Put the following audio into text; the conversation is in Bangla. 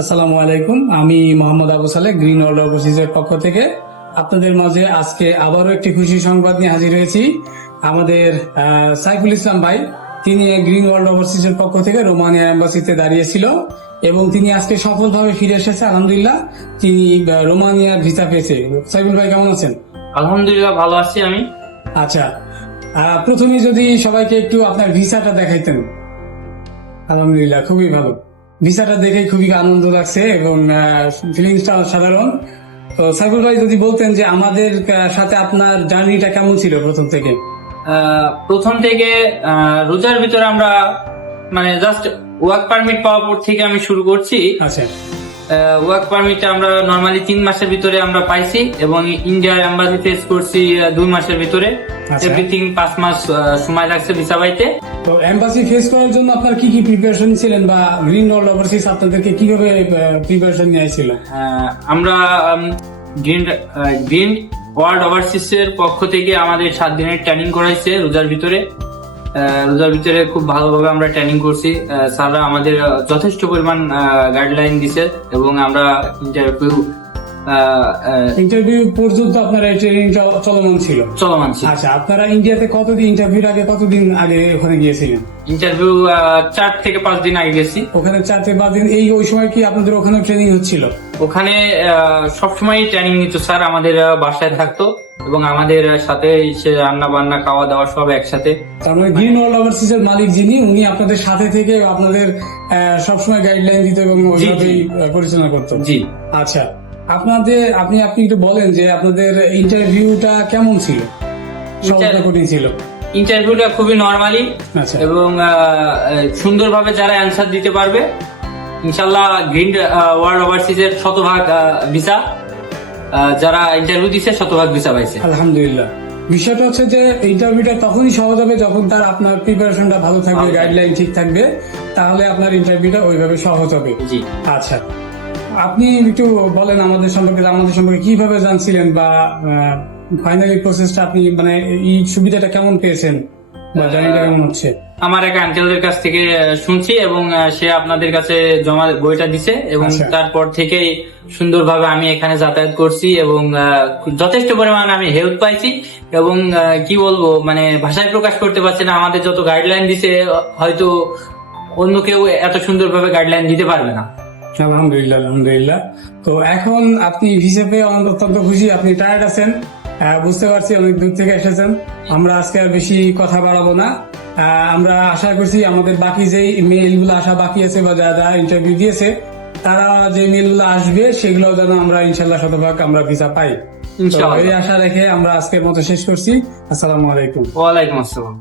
আসসালামু আলাইকুম। আমি মোহাম্মদ আবু সালে গ্রিন ওয়ার্ল্ড ওভারসিজের পক্ষ থেকে। আপনাদের মাঝে আজকে আবারও একটি খুশি সংবাদ নিয়ে হাজির হয়েছি। আমাদের সাইফুল ইসলাম ভাই তিনি গ্রিন ওয়ার্ল্ড ওভারসিজের পক্ষ থেকে রোমানিয়া এম্বাসিতে দাঁড়িয়েছিল এবং তিনি আজকে সফলভাবে ফিরে এসেছে আলহামদুলিল্লাহ। তিনি রোমানিয়ার ভিসা পেয়েছে। সাইফুল ভাই কেমন আছেন? আলহামদুলিল্লাহ ভালো আছি আমি। আচ্ছা প্রথমে যদি সবাইকে একটু আপনার ভিসাটা দেখাইতেন। আলহামদুলিল্লাহ খুবই ভালো। ভিসাটা দেখে খুবই আনন্দ লাগছে এবং ফিলিংসটা সাধারণ তো সাইফুল ভাই যদি বলতেন যে আমাদের সাথে আপনার জার্নিটা কেমন ছিল প্রথম থেকে? প্রথম থেকে রোজার ভিতরে আমরা মানে জাস্ট ওয়ার্ক পারমিট পাওয়ার পর থেকে আমি শুরু করছি। আচ্ছা। ওয়ার্ক পারমিট আমরা নর্মালি তিন মাসের ভিতরে আমরা পাইছি এবং ইন্ডিয়ার এম্বাসি ফেস করছি দুই মাসের ভিতরে। আচ্ছা। এভরিথিং পাঁচ মাস সময় লাগছে ভিসা পাইতে। তো এম্বাসি ফেস করার জন্য আপনার কি কি প্রিপারেশন ছিলেন বা গ্রিন ওয়ার্ল্ড ওভারসিজ আপনাদেরকে কীভাবে প্রিপারেশন নিয়েছিল আমরা গ্রিন গ্রিন ওয়ার্ল্ড ওভারসিস এর পক্ষ থেকে আমাদের সাত দিনের ট্রেনিং করাইছে রোজার ভিতরে। রোজার ভিতরে খুব ভালোভাবে আমরা ট্রেনিং করছি। স্যাররা আমাদের যথেষ্ট পরিমাণ গাইডলাইন দিছে এবং আমরা ইন্টারভিউ ইন্টারভিউ পর্যন্ত আপনার এই ট্রেনিং চলমান ছিল? চলমান ছিল। আচ্ছা আপনারা ইন্ডিয়াতে কতদিন ইন্টারভিউর আগে কতদিন আগে ওখানে গিয়েছিলেন? ইন্টারভিউ চার থেকে পাঁচ দিন আগে গেছি। ওখানে চার থেকে পাঁচ দিন এই ওই সময় কি আপনাদের ওখানে ট্রেনিং হচ্ছিল? ওখানে সবসময় ট্রেনিং নিত স্যার আমাদের বাসায় থাকতো। এবং আমাদের সাথে সে রান্না বান্না খাওয়া দাওয়া সব একসাথে। তার মানে গ্রিন ওয়ার্ল্ড ওভারসিজ এর মালিক যিনি উনি আপনাদের সাথে থেকে আপনাদের সবসময় গাইডলাইন দিত এবং ওইভাবেই পরিচালনা করতো। জি। আচ্ছা আপনাদের আপনি আপনি একটু বলেন যে আপনাদের ইন্টারভিউটা কেমন ছিল? সবটা কঠিন ছিল। ইন্টারভিউটা খুবই নর্মালি আচ্ছা। এবং সুন্দরভাবে যারা অ্যান্সার দিতে পারবে ইনশাল্লাহ গ্রিন ওয়ার্ল্ড ওভারসিজ এর শতভাগ ভিসা যারা ইন্টারভিউ দিছে শতভাগ ভিসা পাইছে। আলহামদুলিল্লাহ। বিষয়টা হচ্ছে যে ইন্টারভিউটা তখনই সহজ হবে যখন তার আপনার প্রিপারেশনটা ভালো থাকবে গাইডলাইন ঠিক থাকবে তাহলে আপনার ইন্টারভিউটা ওইভাবে সহজ হবে। জি। আচ্ছা। আপনি একটু বলেন আমাদের সম্পর্কে আমাদের সম্পর্কে কীভাবে জানছিলেন বা ফাইনালি প্রসেসটা আপনি মানে এই সুবিধাটা কেমন পেয়েছেন? কেমন হচ্ছে। আমার এক আঙ্কেলদের কাছ থেকে শুনছি এবং সে আপনাদের কাছে জমা বইটা দিছে এবং আচ্ছা। তারপর থেকেই সুন্দরভাবে আমি এখানে যাতায়াত করছি এবং যথেষ্ট পরিমাণ আমি হেল্প পাইছি এবং কি বলব মানে ভাষায় প্রকাশ করতে পারছি না আমাদের যত গাইডলাইন দিছে হয়তো অন্য কেউ এত সুন্দরভাবে গাইডলাইন দিতে পারবে না। আলহামদুলিল্লাহ আলহামদুলিল্লাহ। তো এখন আপনি ভিসা অন্তত খুশি আপনি টায়ার্ড আছেন? বুঝতে পারছি অনেক দূর থেকে এসেছেন। আমরা আজকে আর বেশি কথা বাড়াবো না। আমরা আশা করছি আমাদের বাকি যে মেলগুলো আসা বাকি আছে বা যারা যারা ইন্টারভিউ দিয়েছে তারা যে মেলগুলো আসবে সেগুলো যেন আমরা ইনশাল্লাহ শতভাগ আমরা ভিসা পাই। এই আশা রেখে আমরা আজকের মতো শেষ করছি। আসসালামু আলাইকুম। ওয়ালাইকুম আসসালাম।